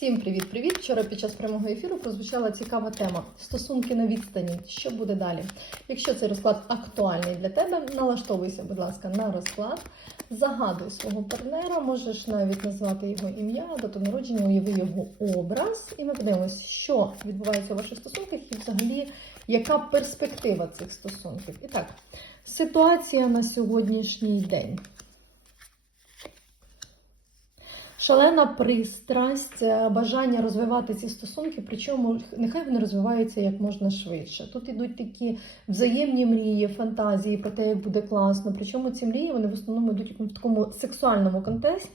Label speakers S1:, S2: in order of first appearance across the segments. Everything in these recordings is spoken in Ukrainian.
S1: Всім привіт-привіт! Вчора під час прямого ефіру прозвучала цікава тема стосунки на відстані. Що буде далі? Якщо цей розклад актуальний для тебе, налаштовуйся, будь ласка, на розклад. Загадуй свого партнера, можеш навіть назвати його ім'я, дату народження, уяви його образ, і ми подивимося, що відбувається у ваших стосунках, і взагалі яка перспектива цих стосунків. І так, ситуація на сьогоднішній день. Шалена пристрасть, е, бажання розвивати ці стосунки, причому нехай вони розвиваються як можна швидше. Тут ідуть такі взаємні мрії, фантазії про те, як буде класно. Причому ці мрії вони в основному йдуть в такому сексуальному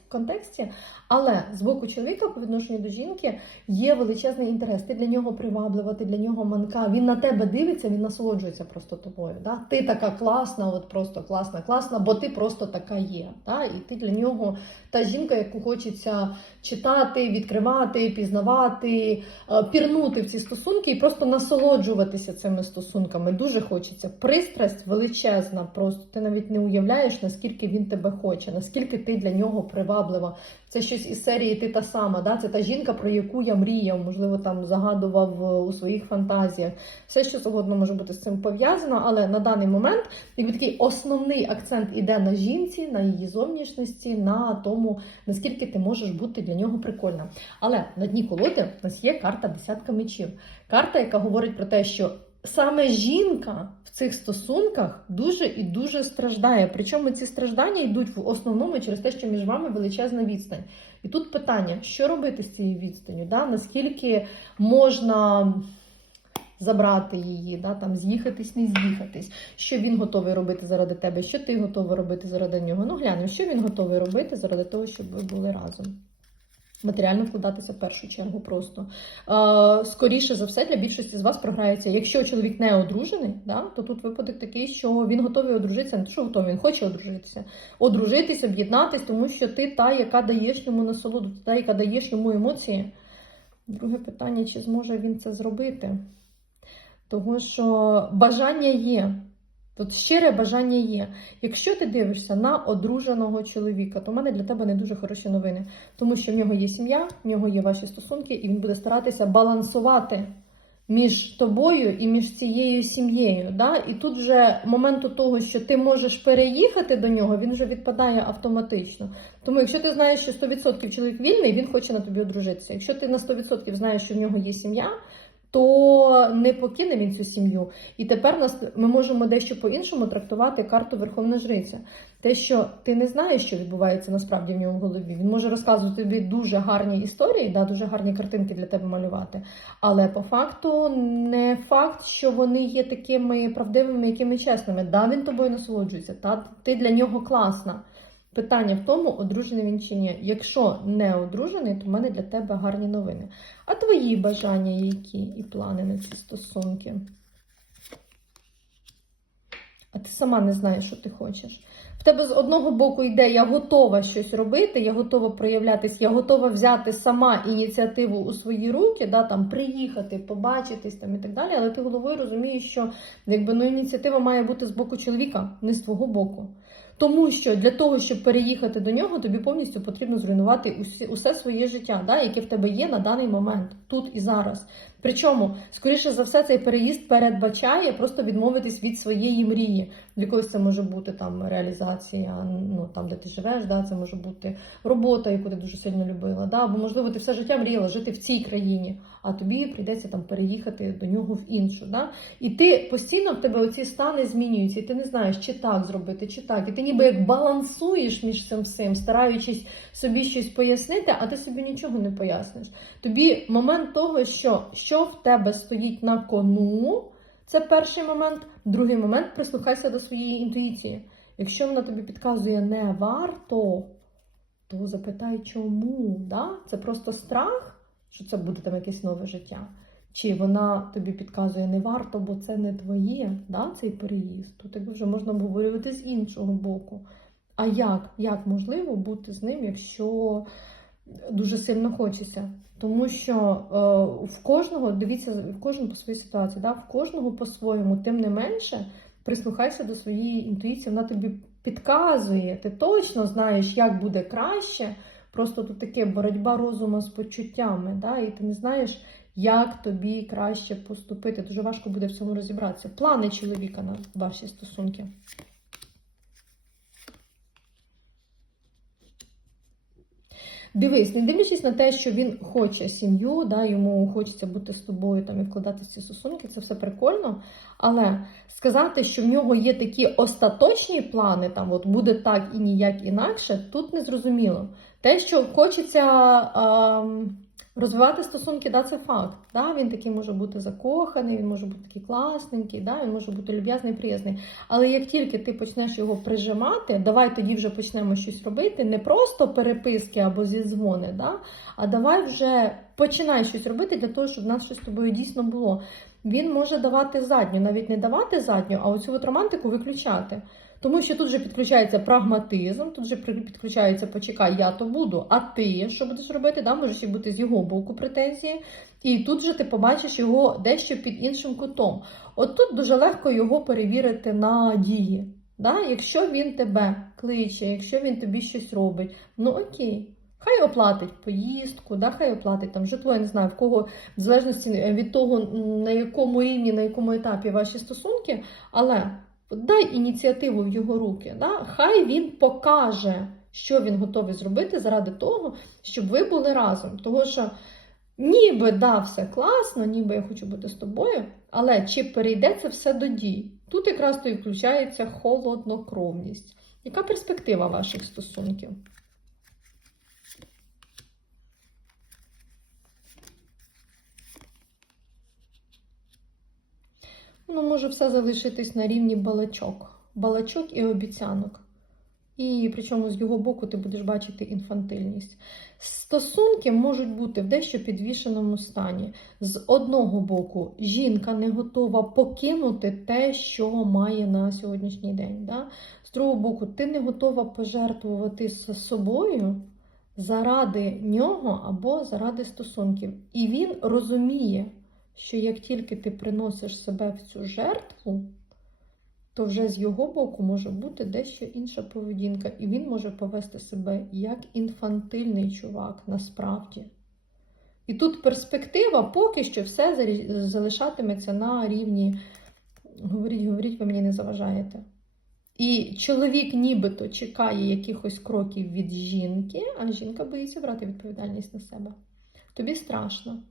S1: контексті, але з боку чоловіка по відношенню до жінки є величезний інтерес. Ти для нього приваблива, ти для нього манка. Він на тебе дивиться, він насолоджується просто тобою. Да? Ти така класна, от просто класна, класна, бо ти просто така є. Да? І ти для нього та жінка, яку хочеться читати, відкривати, пізнавати, е, пірнути в ці стосунки і просто насолоджуватися цими стосунками. Дуже хочеться. Пристрасть величезна. Просто ти навіть не уявляєш, наскільки він тебе хоче, наскільки ти для нього приваблива. Це щось із серії Ти та сама. Да? Це та жінка, про яку я мріяв, можливо, там загадував е, у своїх фантазіях. Все, що завгодно може бути з цим пов'язано, але на даний момент якби такий основний акцент іде на жінці, на її зовнішності, на тому, наскільки ти можеш бути для нього прикольна. Але на дні колоди у нас є карта десятка мечів. Карта, яка говорить про те, що саме жінка в цих стосунках дуже і дуже страждає. Причому ці страждання йдуть в основному через те, що між вами величезна відстань. І тут питання: що робити з цією відстанню? Да? Наскільки можна. Забрати її, да, там з'їхатись, не з'їхатись, що він готовий робити заради тебе, що ти готовий робити заради нього. Ну, глянемо, що він готовий робити заради того, щоб ви були разом. Матеріально вкладатися в першу чергу просто. Скоріше за все, для більшості з вас програється. Якщо чоловік не одружений, да, то тут випадок такий, що він готовий одружитися, не то, що готовий, він хоче одружитися. Одружитись, об'єднатись, тому що ти та, яка даєш йому насолоду, та, яка даєш йому емоції. Друге питання: чи зможе він це зробити? Тому що бажання є. Тут щире бажання є. Якщо ти дивишся на одруженого чоловіка, то в мене для тебе не дуже хороші новини. Тому що в нього є сім'я, в нього є ваші стосунки, і він буде старатися балансувати між тобою і між цією сім'єю. Да? І тут вже моменту того, що ти можеш переїхати до нього, він вже відпадає автоматично. Тому, якщо ти знаєш, що 100% чоловік вільний, він хоче на тобі одружитися. Якщо ти на 100% знаєш, що в нього є сім'я, то не покине він цю сім'ю. І тепер нас ми можемо дещо по-іншому трактувати карту Верховна Жриця. Те, що ти не знаєш, що відбувається насправді в ньому в голові. Він може розказувати тобі дуже гарні історії, да, дуже гарні картинки для тебе малювати. Але по факту не факт, що вони є такими правдивими, якими чесними. Да, він тобою насолоджується, та ти для нього класна. Питання в тому, одружений він чи ні. Якщо не одружений, то в мене для тебе гарні новини. А твої бажання які і плани на ці стосунки? А ти сама не знаєш, що ти хочеш. В тебе з одного боку йде, я готова щось робити, я готова проявлятись, я готова взяти сама ініціативу у свої руки, да, там, приїхати, побачитись там, і так далі. Але ти головою розумієш, що якби, ну, ініціатива має бути з боку чоловіка, не з твого боку. Тому що для того, щоб переїхати до нього, тобі повністю потрібно зруйнувати усе своє життя, да, яке в тебе є на даний момент, тут і зараз. Причому, скоріше за все, цей переїзд передбачає просто відмовитись від своєї мрії. Для когось це може бути там реалізація, ну там, де ти живеш, да, це може бути робота, яку ти дуже сильно любила. Да, Або, можливо, ти все життя мріяла жити в цій країні, а тобі прийдеться там переїхати до нього в іншу. Да? І ти постійно в тебе оці стани змінюються, і ти не знаєш, чи так зробити, чи так. І ти ніби як балансуєш між цим всім, стараючись собі щось пояснити, а ти собі нічого не поясниш. Тобі момент того, що, що в тебе стоїть на кону, це перший момент. Другий момент прислухайся до своєї інтуїції. Якщо вона тобі підказує не варто, то запитай, чому. Да? Це просто страх, що це буде там якесь нове життя. Чи вона тобі підказує не варто, бо це не твоє, да, цей переїзд, то тебе вже можна обговорювати з іншого боку. А як? Як можливо бути з ним, якщо дуже сильно хочеться? Тому що е, в кожного, дивіться, в кожного по своїй ситуації, да, в кожного по-своєму, тим не менше, прислухайся до своєї інтуїції, вона тобі підказує, ти точно знаєш, як буде краще Просто тут таке боротьба розуму з почуттями, да? і ти не знаєш, як тобі краще поступити. Дуже важко буде в цьому розібратися. Плани чоловіка на ваші стосунки. Дивись, не дивлячись на те, що він хоче сім'ю, да, йому хочеться бути з тобою там, і вкладати ці стосунки, це все прикольно. Але сказати, що в нього є такі остаточні плани, там от буде так і ніяк інакше, тут не зрозуміло. Те, що хочеться ем, розвивати стосунки, да, це факт. Да? Він такий може бути закоханий, він може бути такий класненький, да? він може бути люб'язний, приязний. Але як тільки ти почнеш його прижимати, давай тоді вже почнемо щось робити, не просто переписки або зізвони, да? а давай вже починай щось робити для того, щоб в нас щось з тобою дійсно було. Він може давати задню, навіть не давати задню, а оцю от романтику виключати. Тому що тут же підключається прагматизм, тут же підключається почекай, я то буду, а ти що будеш робити? Да? Можеш і бути з його боку претензії. І тут же ти побачиш його дещо під іншим кутом. От тут дуже легко його перевірити на дії. Да? Якщо він тебе кличе, якщо він тобі щось робить, ну окей. Хай оплатить поїздку, да, хай оплатить там житло, я не знаю, в кого, в залежності від того, на якому рівні, на якому етапі ваші стосунки, але дай ініціативу в його руки. Да? Хай він покаже, що він готовий зробити заради того, щоб ви були разом. Того що ніби да, все класно, ніби я хочу бути з тобою, але чи перейде це все до дій? Тут якраз то і включається холоднокровність. Яка перспектива ваших стосунків? Воно може все залишитись на рівні балачок. Балачок і обіцянок. І причому з його боку ти будеш бачити інфантильність. Стосунки можуть бути в дещо підвішеному стані. З одного боку, жінка не готова покинути те, що має на сьогоднішній день. Да? З другого боку, ти не готова пожертвувати собою заради нього або заради стосунків. І він розуміє, що як тільки ти приносиш себе в цю жертву, то вже з його боку може бути дещо інша поведінка, і він може повести себе як інфантильний чувак насправді. І тут перспектива поки що все залишатиметься на рівні говоріть, говоріть, ви мені не заважаєте. І чоловік нібито чекає якихось кроків від жінки, а жінка боїться брати відповідальність на себе. Тобі страшно.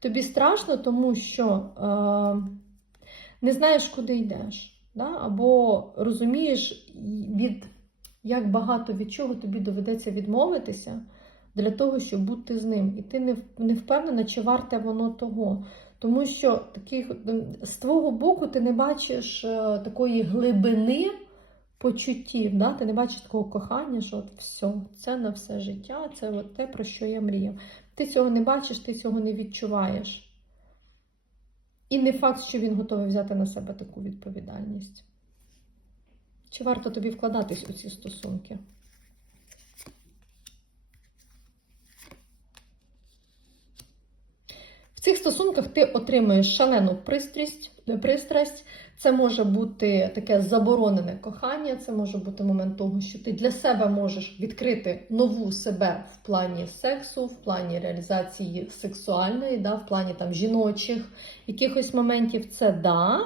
S1: Тобі страшно, тому що е, не знаєш, куди йдеш. Да? Або розумієш, від, як багато від чого тобі доведеться відмовитися для того, щоб бути з ним. І ти не, не впевнена, чи варте воно того. Тому що таких, з твого боку ти не бачиш е, такої глибини почуттів, да? ти не бачиш такого кохання, що от все, це на все життя, це от те, про що я мріяв. Ти цього не бачиш, ти цього не відчуваєш. І не факт, що він готовий взяти на себе таку відповідальність. Чи варто тобі вкладатись у ці стосунки? Цих стосунках ти отримуєш шалену пристрість, пристрасть. Це може бути таке заборонене кохання, це може бути момент того, що ти для себе можеш відкрити нову себе в плані сексу, в плані реалізації сексуальної, да, в плані там жіночих якихось моментів. Це да.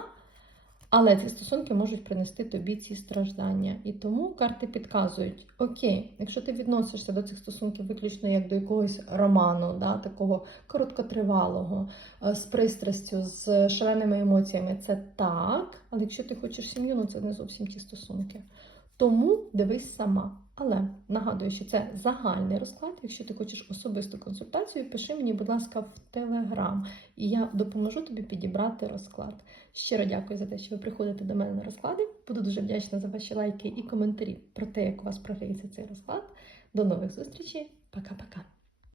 S1: Але ці стосунки можуть принести тобі ці страждання. І тому карти підказують: окей, якщо ти відносишся до цих стосунків виключно як до якогось роману, да, такого короткотривалого, е, з пристрастю, з шаленими емоціями, це так. Але якщо ти хочеш сім'ю, ну це не зовсім ті стосунки. Тому дивись сама. Але нагадую, що це загальний розклад. Якщо ти хочеш особисту консультацію, пиши мені, будь ласка, в Телеграм, і я допоможу тобі підібрати розклад. Щиро дякую за те, що ви приходите до мене на розклади. Буду дуже вдячна за ваші лайки і коментарі про те, як у вас програється цей розклад. До нових зустрічей. Пока-пока.